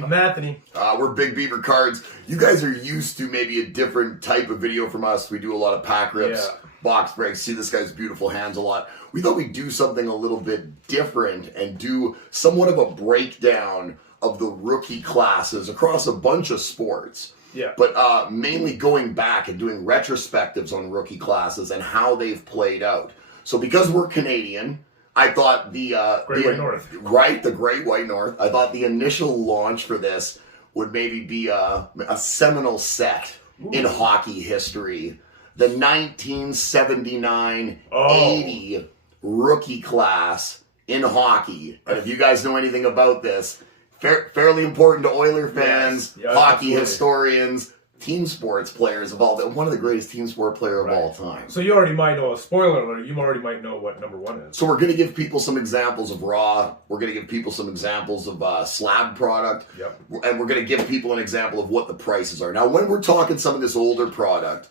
Cody. I'm Anthony. We're Big Beaver Cards. You guys are used to maybe a different type of video from us. We do a lot of pack rips, box breaks, see this guy's beautiful hands a lot. We thought we'd do something a little bit different and do somewhat of a breakdown of the rookie classes across a bunch of sports. Yeah. But mainly going back and doing retrospectives on rookie classes and how they've played out. So because we're Canadian, I thought the Great White North. Right, the Great White North. I thought the initial launch for this would maybe be a seminal set in hockey history. The 1979-80 rookie class in hockey. And if you guys know anything about this, fairly important to Oiler fans, hockey historians, team sports players of all one of the greatest team sport player of all time. So you already might know, spoiler alert, you already might know what number one is. So we're going to give people some examples of raw. We're going to give people some examples of slab product. Yep. And we're going to give people an example of what the prices are. Now, when we're talking some of this older product,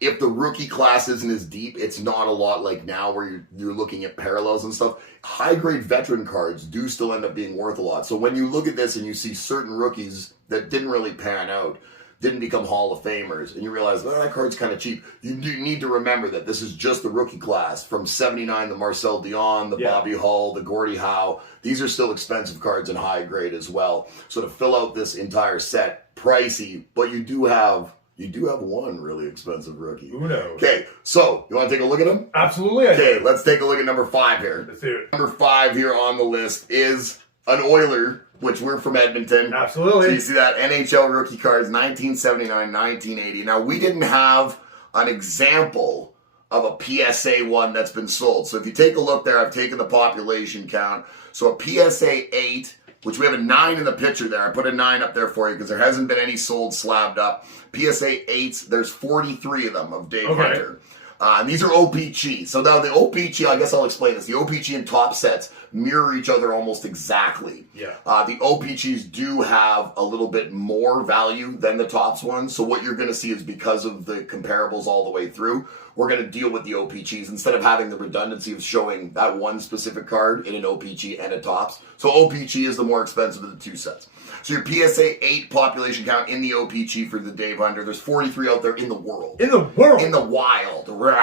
if the rookie class isn't as deep, it's not a lot like now where you're looking at parallels and stuff. High-grade veteran cards do still end up being worth a lot. So when you look at this and you see certain rookies that didn't really pan out, didn't become Hall of Famers, and you realize, that card's kind of cheap. You need to remember that this is just the rookie class. From 79, the Marcel Dion, the Bobby Hull, the Gordie Howe. These are still expensive cards in high grade as well. So to fill out this entire set, pricey, but you do have one really expensive rookie. Uno. Okay, so you want to take a look at them? Absolutely. Okay, let's take a look at number 5 here. Let's do it. Number 5 here on the list is an Oiler, which we're from Edmonton. Absolutely. So you see that NHL rookie cards, 1979, 1980. Now, we didn't have an example of a PSA 1 that's been sold. So if you take a look there, I've taken the population count. So a PSA 8, which we have a 9 in the picture there. I put a 9 up there for you because there hasn't been any sold slabbed up. PSA 8s, there's 43 of them of Dave Hunter. And these are o-pee-chee. So now the o-pee-chee, I guess I'll explain this. The o-pee-chee and top sets mirror each other almost exactly. Yeah. The o-pee-chees do have a little bit more value than the tops ones. So what you're going to see is because of the comparables all the way through, we're going to deal with the o-pee-chees instead of having the redundancy of showing that one specific card in an o-pee-chee and a tops. So o-pee-chee is the more expensive of the two sets. So your PSA 8 population count in the o-pee-chee for the Dave Hunter, there's 43 out there in the world. In the world? In the wild. What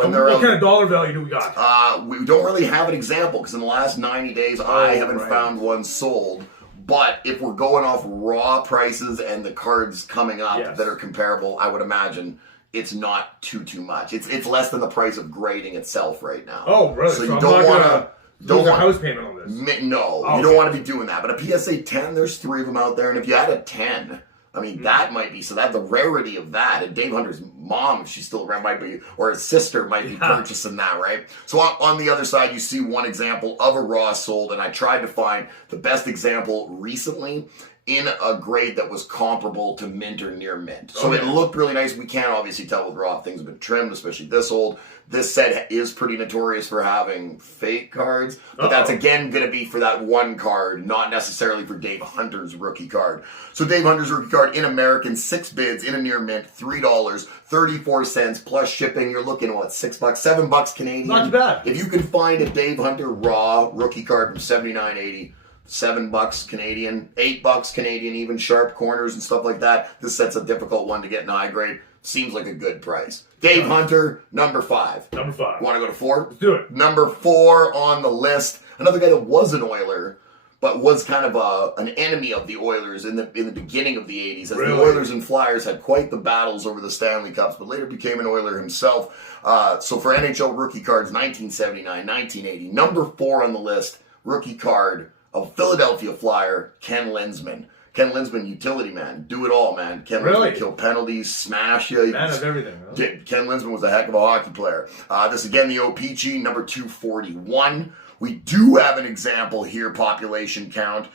kind of dollar value do we got? We don't really have an example because in the last 90 days, I haven't found one sold. But if we're going off raw prices and the cards coming up that are comparable, I would imagine it's not too much. It's less than the price of grading itself right now. Oh, really? So you don't want to... Don't want a house payment on this. No, you don't want to be doing that. But a PSA 10, there's 3 of them out there. And if you had a 10, I mean, that might be, so that the rarity of that, and Dave Hunter's mom, if she's still around, might be, or his sister might be purchasing that, right? So on the other side, you see one example of a raw sold, and I tried to find the best example recently in a grade that was comparable to mint or near mint. So it looked really nice. We can't obviously tell with raw if things have been trimmed, especially this old. This set is pretty notorious for having fake cards, but that's again going to be for that one card, not necessarily for Dave Hunter's rookie card. So Dave Hunter's rookie card in American, 6 bids in a near mint, $3.34 plus shipping. You're looking at what, $6, $7 Canadian. Not too bad. If you can find a Dave Hunter raw rookie card from 79.80. $7 Canadian, $8 Canadian, even sharp corners and stuff like that. This set's a difficult one to get in high grade. Seems like a good price. Dave Hunter, number 5. Number 5. Want to go to 4? Let's do it. Number 4 on the list. Another guy that was an Oiler, but was kind of an enemy of the Oilers in the beginning of the 80s. As the Oilers and Flyers had quite the battles over the Stanley Cups, but later became an Oiler himself. So for NHL rookie cards, 1979, 1980. Number 4 on the list, rookie card of Philadelphia Flyer, Ken Lensman. Ken Lensman, utility man. Do it all, man. Ken Lensman kill penalties, smash you. Man of everything. Huh? Ken Lensman was a heck of a hockey player. This, again, the o-pee-chee, number 241. We do have an example here, population count.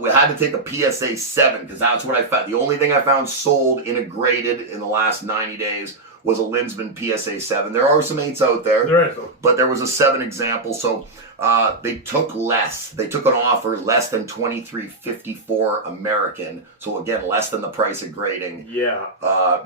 We had to take a PSA 7 because that's what I found. The only thing I found sold in a graded in the last 90 days was a Lensman PSA 7. There are some 8s out there. There is. But there was a 7 example. So they took less. They took an offer less than $23.54 American. So again, less than the price of grading. Yeah.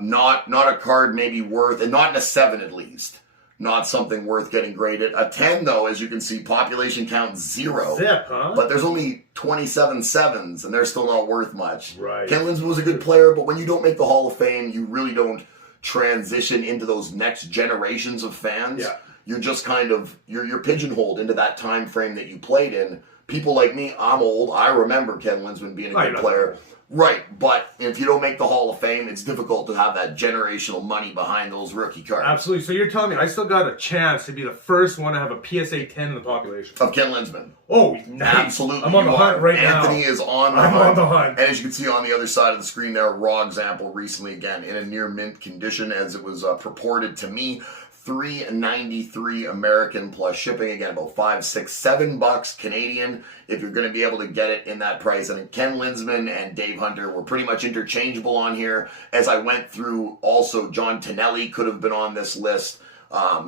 Not a card maybe worth, and not in a 7 at least. not something worth getting graded. A 10, though, as you can see, population count 0. Zip, huh? But there's only 27 sevens, and they're still not worth much. Right. Ken Lensman was a good player, but when you don't make the Hall of Fame, you really don't transition into those next generations of fans. Yeah. You're just kind of, you're pigeonholed into that time frame that you played in. People like me, I'm old. I remember Ken Lensman being a good player. Right, but if you don't make the Hall of Fame, it's difficult to have that generational money behind those rookie cards. Absolutely. So you're telling me I still got a chance to be the first one to have a PSA 10 in the population? Of Ken Lensman. Oh, nice. Absolutely. I'm on the hunt right now. Anthony is on the hunt. hunt. I'm on the hunt. And as you can see on the other side of the screen there, raw example recently, again, in a near mint condition as it was purported to me. $3.93 American plus shipping. Again, about $5, $6, $7 Canadian if you're going to be able to get it in that price. And Ken Lensman and Dave Hunter were pretty much interchangeable on here. As I went through, also John Tonelli could have been on this list.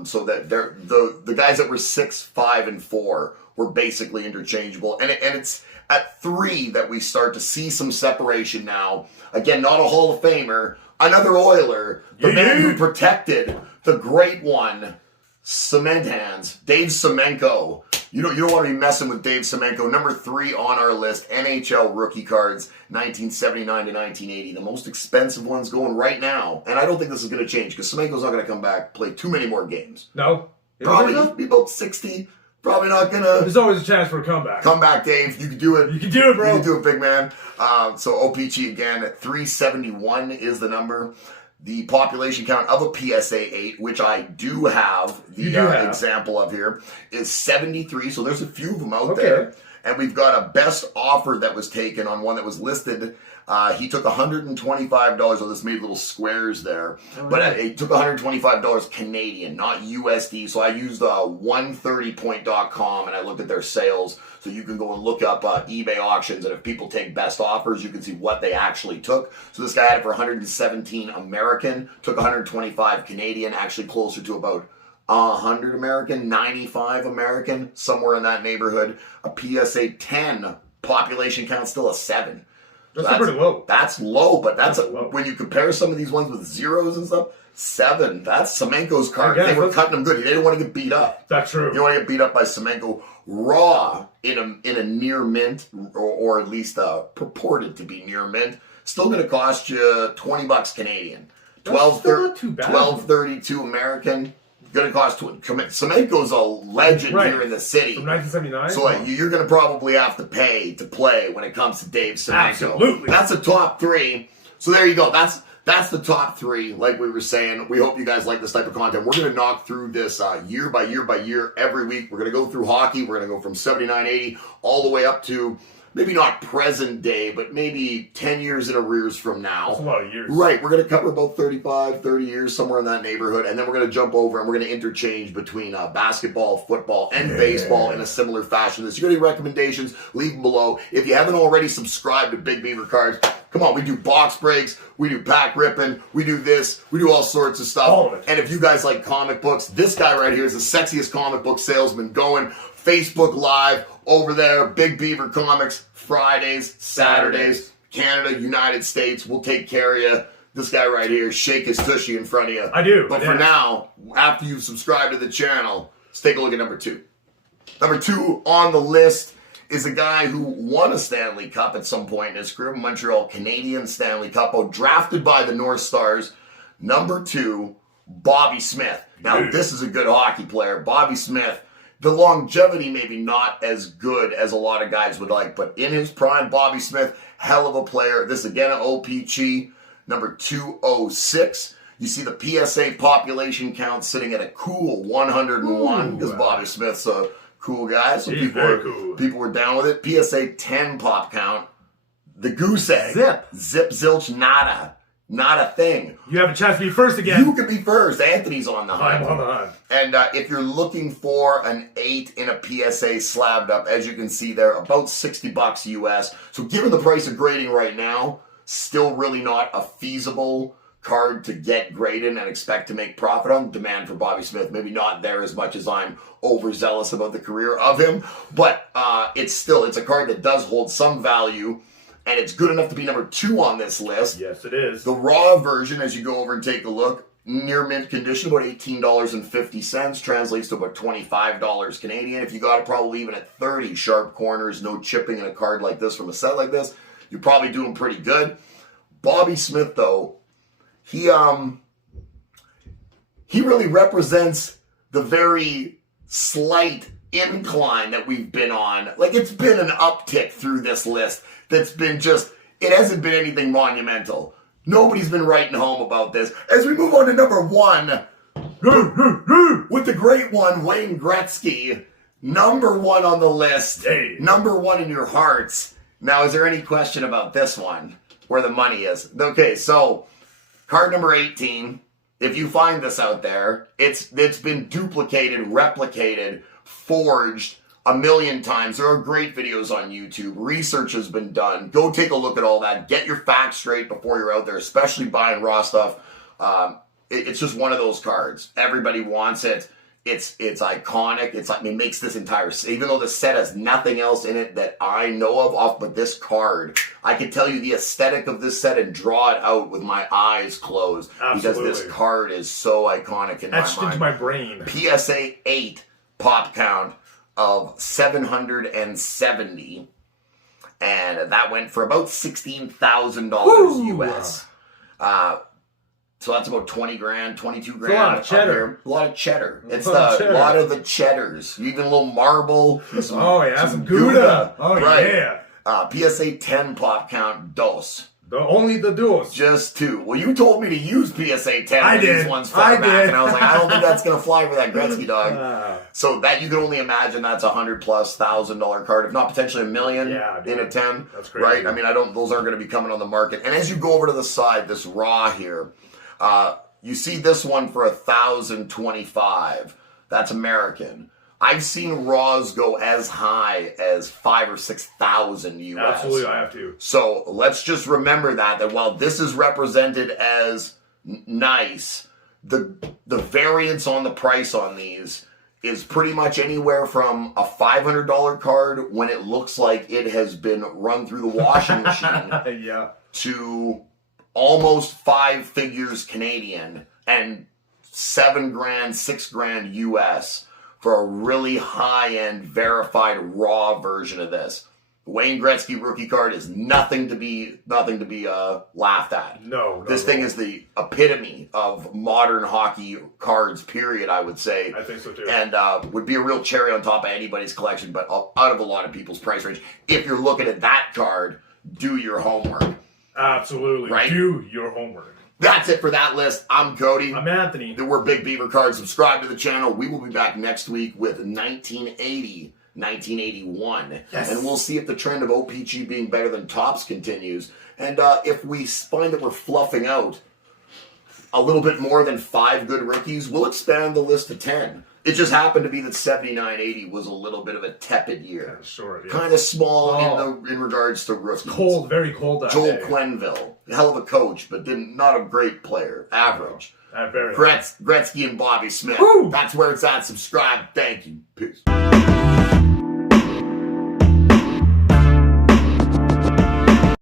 So that they're the guys that were 6, 5, and 4 were basically interchangeable. And it's at 3 that we start to see some separation now. Again, not a Hall of Famer, another Oiler, the man who protected the great one, Cement Hands, Dave Semenko. You don't want to be messing with Dave Semenko. Number 3 on our list, NHL rookie cards, 1979 to 1980. The most expensive ones going right now. And I don't think this is going to change because Semenko's not going to come back, play too many more games. No? Probably he'll be about 60. Probably not going to. There's always a chance for a comeback. Come back, Dave. You can do it. You can do it, bro. You can do it, big man. So o-pee-chee again, 371 is the number. The population count of a PSA 8, which I do have the example of here, is 73. So there's a few of them out there. And we've got a best offer that was taken on one that was listed. He took $125. Oh, this made little squares there. But it took $125 Canadian, not USD. So I used 130point.com and I looked at their sales. So you can go and look up eBay auctions. And if people take best offers, you can see what they actually took. So this guy had it for 117 American, took 125 Canadian, actually closer to about 100 American, 95 American, somewhere in that neighborhood. A PSA 10 population count, still a 7. That's pretty low. That's low, but that's low. When you compare some of these ones with zeros and stuff, 7. That's Semenko's card. Yeah, they were cutting them good. They didn't want to get beat up. That's true. You don't want to get beat up by Semenko. Raw in a near mint, or at least purported to be near mint, still going to cost you $20 Canadian. $12.32 American. Going to cost Semenko's a legend here in the city. From 1979? So you're going to probably have to pay to play when it comes to Dave Semenko. Absolutely. That's the top 3. So there you go. That's the top 3, like we were saying. We hope you guys like this type of content. We're going to knock through this year by year by year every week. We're going to go through hockey. We're going to go from 79, 80 all the way up to maybe not present day, but maybe 10 years in arrears from now. That's a lot of years. Right. We're going to cover about 35, 30 years, somewhere in that neighborhood. And then we're going to jump over and we're going to interchange between basketball, football, and baseball in a similar fashion. If you got any recommendations, leave them below. If you haven't already subscribed to Big Beaver Cards, come on. We do box breaks. We do pack ripping. We do this. We do all sorts of stuff. All of it. And if you guys like comic books, this guy right here is the sexiest comic book salesman going. Facebook Live over there, Big Beaver Comics, Fridays, Saturdays, Canada, United States. We'll take care of you. This guy right here, shake his tushy in front of you. I do. But for now, after you subscribe to the channel, let's take a look at number 2. Number 2 on the list is a guy who won a Stanley Cup at some point in his career, Montreal Canadiens Stanley Cup, drafted by the North Stars. Number 2, Bobby Smith. Now, this is a good hockey player. Bobby Smith. The longevity maybe not as good as a lot of guys would like, but in his prime, Bobby Smith, hell of a player. This again, o-pee-chee, number 206. You see the PSA population count sitting at a cool 101 because Bobby Smith's a cool guy, so people were down with it. PSA 10 pop count, the goose egg. Zip, zilch, nada. Not a thing. You have a chance to be first again. You can be first. Anthony's on the hunt. I'm on the hunt. And if you're looking for an 8 in a PSA slabbed up, as you can see there, about $60 US. So given the price of grading right now, still really not a feasible card to get graded and expect to make profit on. Demand for Bobby Smith, maybe not there as much as I'm overzealous about the career of him. But it's a card that does hold some value. And it's good enough to be number 2 on this list. Yes, it is. The raw version, as you go over and take a look, near mint condition, about $18.50, translates to about $25 Canadian. If you got it probably even at 30, sharp corners, no chipping in a card like this from a set like this, you're probably doing pretty good. Bobby Smith, though, he really represents the very slight incline that we've been on. Like, it's been an uptick through this list that's been just, it hasn't been anything monumental. Nobody's been writing home about this. As we move on to number 1, with the great one, Wayne Gretzky, number 1 on the list, number 1 in your hearts. Now, is there any question about this one, where the money is? Okay, so, card number 18, if you find this out there, it's been duplicated, replicated, forged a million times. There are great videos on YouTube. Research has been done. Go take a look at all that. Get your facts straight before you're out there, especially buying raw stuff. It's just one of those cards. Everybody wants it. It's iconic. It makes this entire, even though the set has nothing else in it that I know of but this card. I can tell you the aesthetic of this set and draw it out with my eyes closed. Absolutely. Because this card is so iconic in my mind. Etched into my brain. PSA 8 pop count of 770, and that went for about $16,000 US. So that's about 20 grand, 22 grand. A lot of cheddar. A lot of cheddar. It's a lot of the cheddars. Even a little marble. Some Gouda. Yeah. PSA 10 pop count, dos. Only the duos. Just 2. Well, you told me to use PSA 10 I did. These ones far back, and I was like, I don't think that's going to fly for that Gretzky dog. So that you can only imagine that's $100,000+ card, if not potentially $1 million in a 10. That's crazy. Right? I mean, those aren't going to be coming on the market. And as you go over to the side, this raw here, you see this one for $1,025. That's American. I've seen raws go as high as $5,000 or $6,000 US. Absolutely, I have to. So let's just remember that while this is represented as nice, the variance on the price on these is pretty much anywhere from a $500 card when it looks like it has been run through the washing machine to almost 5 figures Canadian and $7 grand, $6 grand US. For a really high-end, verified, raw version of this. Wayne Gretzky rookie card is nothing to be laughed at. No. This thing is the epitome of modern hockey cards, period, I would say. I think so, too. And would be a real cherry on top of anybody's collection, but out of a lot of people's price range. If you're looking at that card, do your homework. Absolutely. Right? Do your homework. That's it for that list. I'm Cody. I'm Anthony. We're Big Beaver Cards. Subscribe to the channel. We will be back next week with 1980, 1981. Yes. And we'll see if the trend of o-pee-chee being better than tops continues. And if we find that we're fluffing out a little bit more than 5 good rookies, we'll expand the list to 10. It just happened to be that 79-80 was a little bit of a tepid year. Kind of short, yeah. Kind of small in regards to rookies. Cold, very cold that Joel day. Quenneville, hell of a coach, but not a great player. Average. Very Gretzky and Bobby Smith. Woo! That's where it's at. Subscribe. Thank you. Peace.